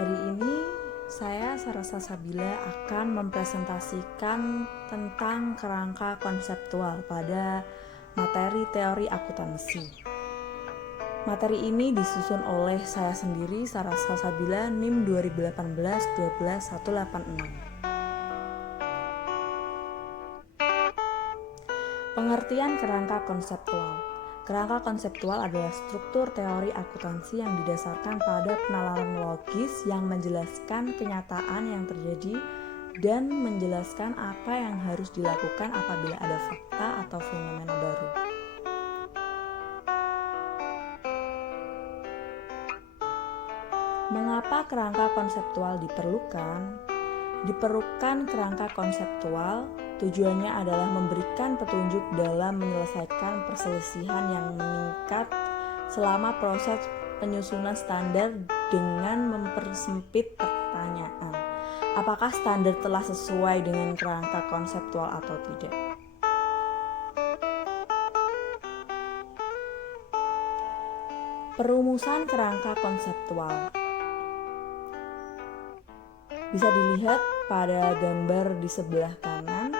Hari ini saya Sarah Salsabila akan mempresentasikan tentang kerangka konseptual pada materi teori akuntansi. Materi ini disusun oleh saya sendiri, Sarah Salsabila, NIM 2018-12186. Pengertian kerangka konseptual. Kerangka konseptual adalah struktur teori akuntansi yang didasarkan pada penalaran logis yang menjelaskan kenyataan yang terjadi dan menjelaskan apa yang harus dilakukan apabila ada fakta atau fenomena baru. Mengapa kerangka konseptual diperlukan? Diperlukan kerangka konseptual, tujuannya adalah memberikan petunjuk dalam menyelesaikan perselisihan yang meningkat selama proses penyusunan standar dengan mempersempit pertanyaan, apakah standar telah sesuai dengan kerangka konseptual atau tidak. Perumusan kerangka konseptual bisa dilihat pada gambar di sebelah kanan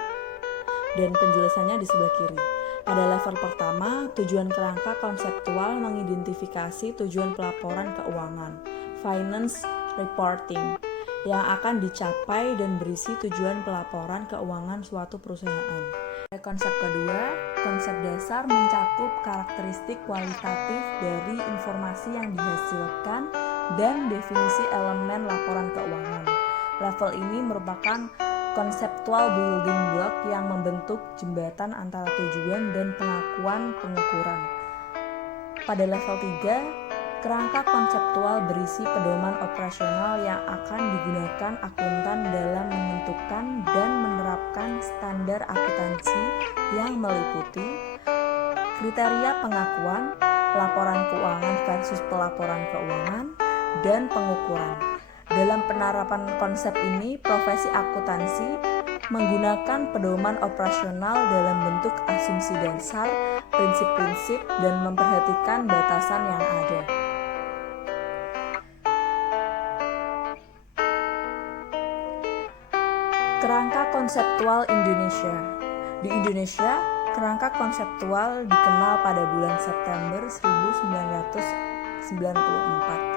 dan penjelasannya di sebelah kiri. Pada level pertama, tujuan kerangka konseptual mengidentifikasi tujuan pelaporan keuangan, finance reporting, yang akan dicapai dan berisi tujuan pelaporan keuangan suatu perusahaan. Konsep kedua, konsep dasar mencakup karakteristik kualitatif dari informasi yang dihasilkan dan definisi elemen laporan keuangan. Level ini merupakan conceptual building block yang membentuk jembatan antara tujuan dan pengakuan pengukuran. Pada level 3, kerangka konseptual berisi pedoman operasional yang akan digunakan akuntan dalam menentukan dan menerapkan standar akuntansi yang meliputi kriteria pengakuan, laporan keuangan versus pelaporan keuangan, dan pengukuran. Dalam penerapan konsep ini, profesi akuntansi menggunakan pedoman operasional dalam bentuk asumsi dasar, prinsip-prinsip, dan memperhatikan batasan yang ada. Kerangka konseptual Indonesia. Di Indonesia, kerangka konseptual dikenal pada bulan September 1994.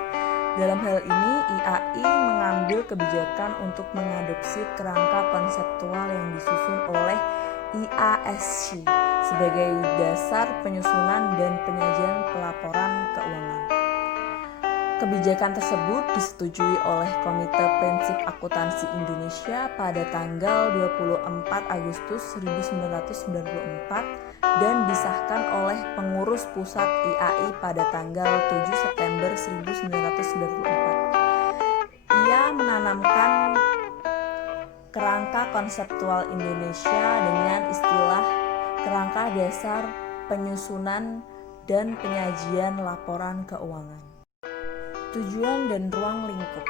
Dalam hal ini, IAI mengambil kebijakan untuk mengadopsi kerangka konseptual yang disusun oleh IASC sebagai dasar penyusunan dan penyajian pelaporan keuangan. Kebijakan tersebut disetujui oleh Komite Prinsip Akuntansi Indonesia pada tanggal 24 Agustus 1994 dan disahkan oleh pengurus pusat IAI pada tanggal 7 September 1994. Ia menanamkan kerangka konseptual Indonesia dengan istilah kerangka dasar penyusunan dan penyajian laporan keuangan. Tujuan dan ruang lingkup.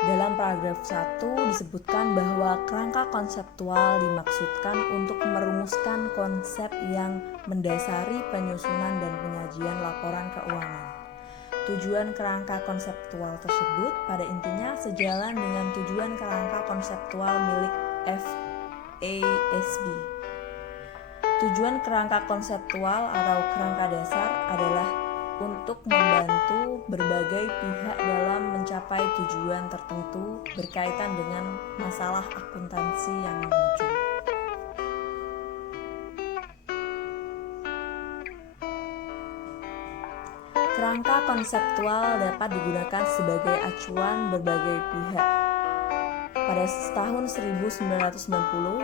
Dalam paragraf 1 disebutkan bahwa kerangka konseptual dimaksudkan untuk merumuskan konsep yang mendasari penyusunan dan penyajian laporan keuangan. Tujuan kerangka konseptual tersebut pada intinya sejalan dengan tujuan kerangka konseptual milik FASB. Tujuan kerangka konseptual atau kerangka dasar adalah untuk membantu berbagai pihak dalam mencapai tujuan tertentu berkaitan dengan masalah akuntansi yang muncul. Kerangka konseptual dapat digunakan sebagai acuan berbagai pihak. Pada tahun 1990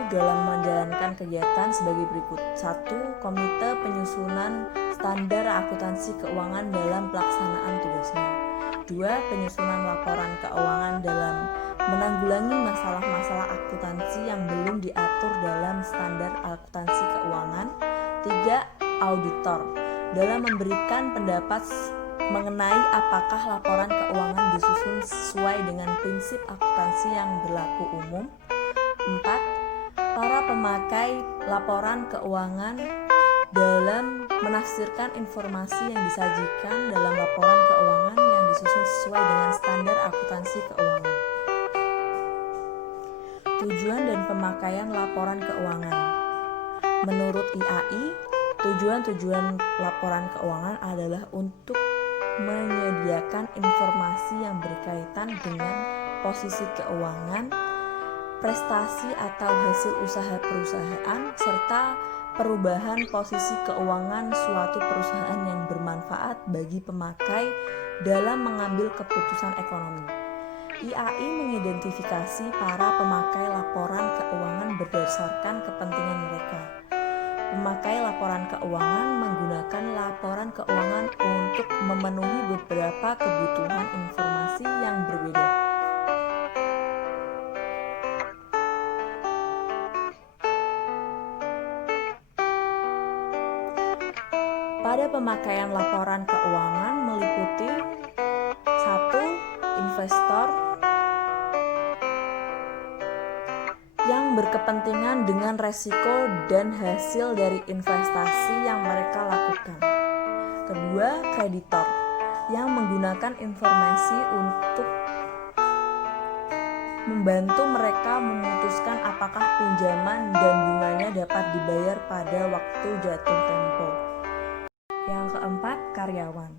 dalam menjalankan kegiatan sebagai berikut. 1. Komite Penyusunan Standar Akuntansi Keuangan dalam pelaksanaan tugasnya. 2. Penyusunan laporan keuangan dalam menanggulangi masalah-masalah akuntansi yang belum diatur dalam standar akuntansi keuangan. 3. Auditor dalam memberikan pendapat mengenai apakah laporan keuangan disusun sesuai dengan prinsip akuntansi yang berlaku umum. 4. Para pemakai laporan keuangan dalam menafsirkan informasi yang disajikan dalam laporan keuangan yang disusun sesuai dengan standar akuntansi keuangan. Tujuan dan pemakaian laporan keuangan. Menurut IAI, tujuan laporan keuangan adalah untuk menyediakan informasi yang berkaitan dengan posisi keuangan, prestasi atau hasil usaha perusahaan, serta perubahan posisi keuangan suatu perusahaan yang bermanfaat bagi pemakai dalam mengambil keputusan ekonomi. IAI mengidentifikasi para pemakai laporan keuangan berdasarkan kepentingan mereka. Pemakai laporan keuangan menggunakan laporan keuangan untuk memenuhi beberapa kebutuhan informasi yang berbeda. Pada pemakaian laporan keuangan meliputi 1. Investor yang berkepentingan dengan resiko dan hasil dari investasi yang mereka lakukan. 2. Kreditor yang menggunakan informasi untuk membantu mereka memutuskan apakah pinjaman dan bunganya dapat dibayar pada waktu jatuh tempo. Yang keempat, karyawan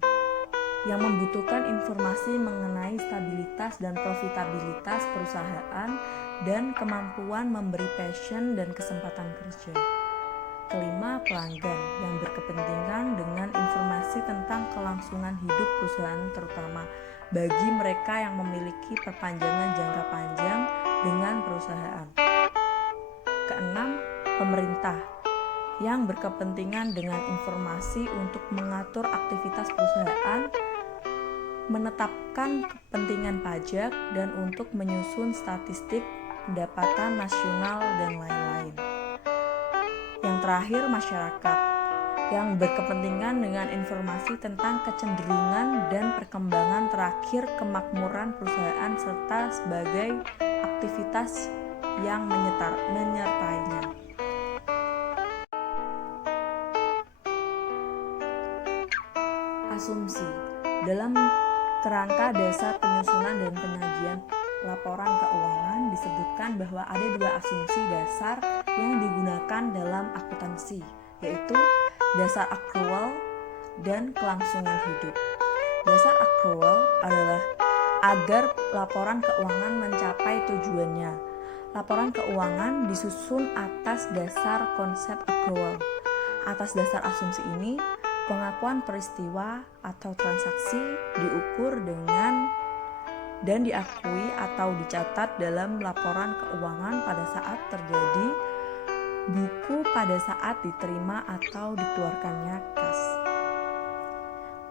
yang membutuhkan informasi mengenai stabilitas dan profitabilitas perusahaan dan kemampuan memberi passion dan kesempatan kerja. Kelima, pelanggan yang berkepentingan dengan informasi tentang kelangsungan hidup perusahaan terutama bagi mereka yang memiliki perpanjangan jangka panjang dengan perusahaan. Keenam, pemerintah yang berkepentingan dengan informasi untuk mengatur aktivitas perusahaan, menetapkan kepentingan pajak, dan untuk menyusun statistik pendapatan nasional dan lain-lain. Yang terakhir, masyarakat yang berkepentingan dengan informasi tentang kecenderungan dan perkembangan terakhir kemakmuran perusahaan serta sebagai aktivitas yang menyertainya. Asumsi. Dalam kerangka dasar penyusunan dan penyajian laporan keuangan disebutkan bahwa ada 2 asumsi dasar yang digunakan dalam akuntansi, yaitu dasar accrual dan kelangsungan hidup. Dasar accrual adalah agar laporan keuangan mencapai tujuannya. Laporan keuangan disusun atas dasar konsep accrual. Atas dasar asumsi ini, pengakuan peristiwa atau transaksi diukur dengan dan diakui atau dicatat dalam laporan keuangan pada saat terjadi, buku pada saat diterima atau dikeluarkannya kas.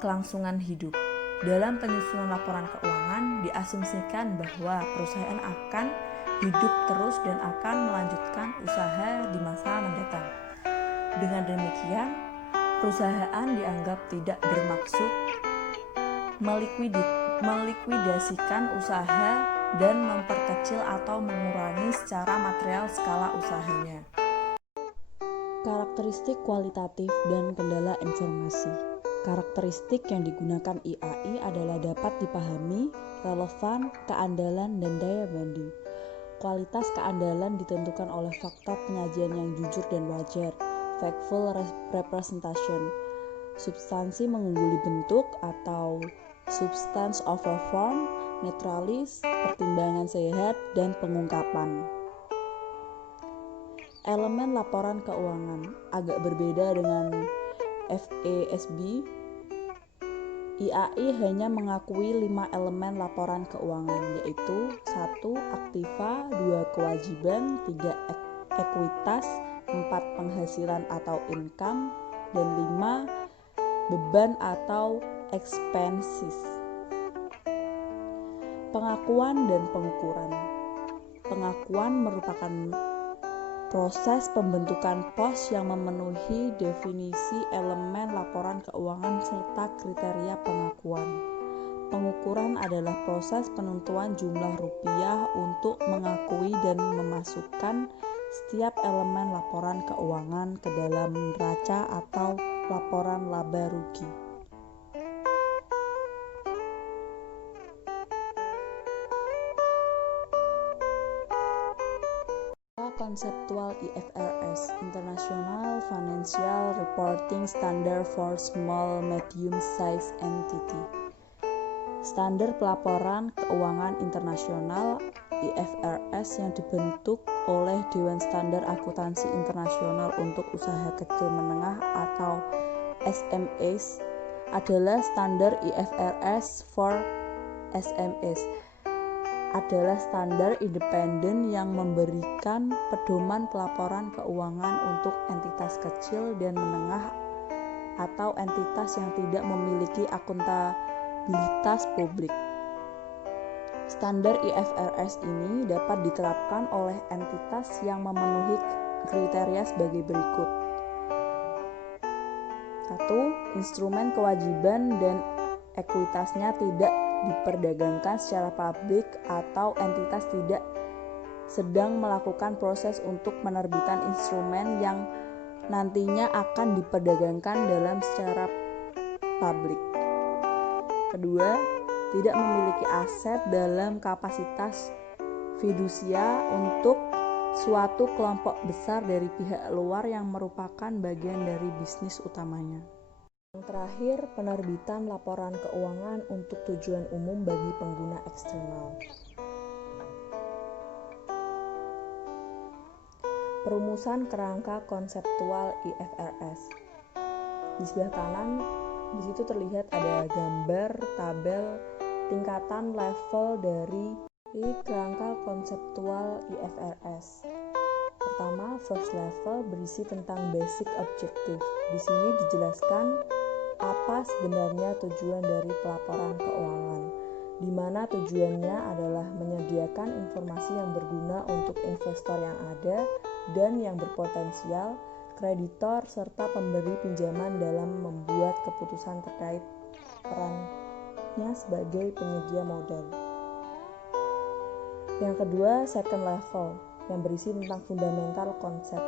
Kelangsungan hidup. Dalam penyusunan laporan keuangan diasumsikan bahwa perusahaan akan hidup terus dan akan melanjutkan usaha di masa mendatang. Dengan demikian, perusahaan dianggap tidak bermaksud melikuidasikan usaha dan memperkecil atau mengurangi secara material skala usahanya. Karakteristik kualitatif dan kendala informasi. Karakteristik yang digunakan IAI adalah dapat dipahami, relevan, keandalan, dan daya banding. Kualitas keandalan ditentukan oleh faktor penyajian yang jujur dan wajar, factful representation. Substansi mengungguli bentuk atau substance over form, netralis, pertimbangan sehat, dan pengungkapan. Elemen laporan keuangan agak berbeda dengan FASB. IAI hanya mengakui 5 elemen laporan keuangan, yaitu 1. Aktiva, 2. Kewajiban, 3. Ekuitas, 4. Penghasilan atau income, dan 5. Beban atau expenses. Pengakuan dan pengukuran. Pengakuan merupakan proses pembentukan pos yang memenuhi definisi elemen laporan keuangan serta kriteria pengakuan. Pengukuran adalah proses penentuan jumlah rupiah untuk mengakui dan memasukkan setiap elemen laporan keuangan ke dalam neraca atau laporan laba rugi. Konseptual IFRS, International Financial Reporting Standard for Small Medium-Sized Entity. Standar pelaporan keuangan internasional IFRS yang dibentuk oleh Dewan Standar Akuntansi Internasional untuk Usaha Kecil Menengah atau SMEs adalah standar IFRS for SMEs adalah standar independen yang memberikan pedoman pelaporan keuangan untuk entitas kecil dan menengah atau entitas yang tidak memiliki akuntabilitas publik. Standar IFRS ini dapat diterapkan oleh entitas yang memenuhi kriteria sebagai berikut. 1. Instrumen kewajiban dan ekuitasnya tidak diperdagangkan secara publik atau entitas tidak sedang melakukan proses untuk penerbitan instrumen yang nantinya akan diperdagangkan dalam secara publik. Kedua, tidak memiliki aset dalam kapasitas fidusia untuk suatu kelompok besar dari pihak luar yang merupakan bagian dari bisnis utamanya. Yang terakhir, penerbitan laporan keuangan untuk tujuan umum bagi pengguna eksternal. Perumusan kerangka konseptual IFRS. Di sebelah kanan, di situ terlihat ada gambar tabel tingkatan level dari kerangka konseptual IFRS. Pertama, first level berisi tentang basic objective. Di sini dijelaskan apa sebenarnya tujuan dari pelaporan keuangan, di mana tujuannya adalah menyediakan informasi yang berguna untuk investor yang ada dan yang berpotensial, kreditor, serta pemberi pinjaman dalam membuat keputusan terkait perannya sebagai penyedia modal. Yang kedua, second level, yang berisi tentang fundamental konsep,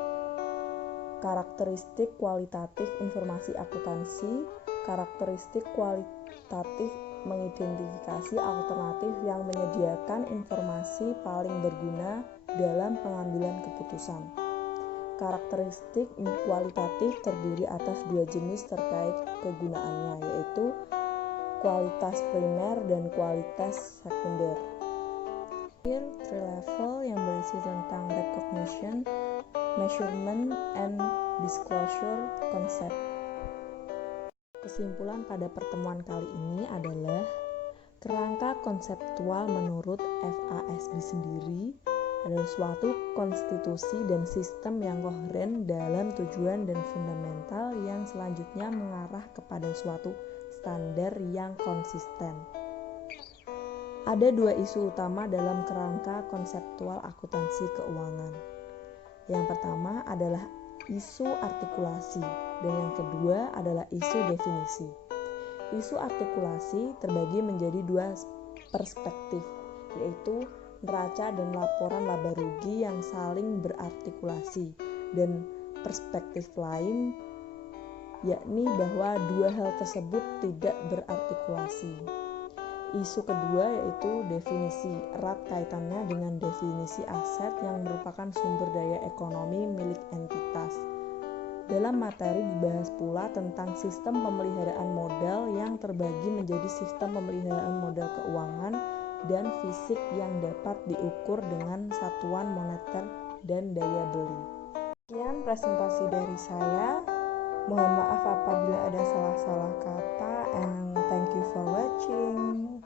karakteristik kualitatif informasi akuntansi, karakteristik kualitatif mengidentifikasi alternatif yang menyediakan informasi paling berguna dalam pengambilan keputusan. Karakteristik kualitatif terdiri atas dua jenis terkait kegunaannya, yaitu kualitas primer dan kualitas sekunder. Three level yang berisi tentang recognition, measurement, and disclosure concept. Kesimpulan pada pertemuan kali ini adalah kerangka konseptual menurut FASB sendiri adalah suatu konstitusi dan sistem yang koheren dalam tujuan dan fundamental yang selanjutnya mengarah kepada suatu standar yang konsisten. Ada dua isu utama dalam kerangka konseptual akuntansi keuangan. Yang pertama adalah isu artikulasi dan yang kedua adalah isu definisi. Isu artikulasi terbagi menjadi dua perspektif, yaitu neraca dan laporan laba rugi yang saling berartikulasi, dan perspektif lain yakni bahwa dua hal tersebut tidak berartikulasi. Isu kedua yaitu definisi, erat kaitannya dengan definisi aset yang merupakan sumber daya ekonomi milik entitas. Dalam materi dibahas pula tentang sistem pemeliharaan modal yang terbagi menjadi sistem pemeliharaan modal keuangan dan fisik yang dapat diukur dengan satuan moneter dan daya beli. Sekian presentasi dari saya. Mohon maaf apabila ada salah-salah kata, and thank you for watching.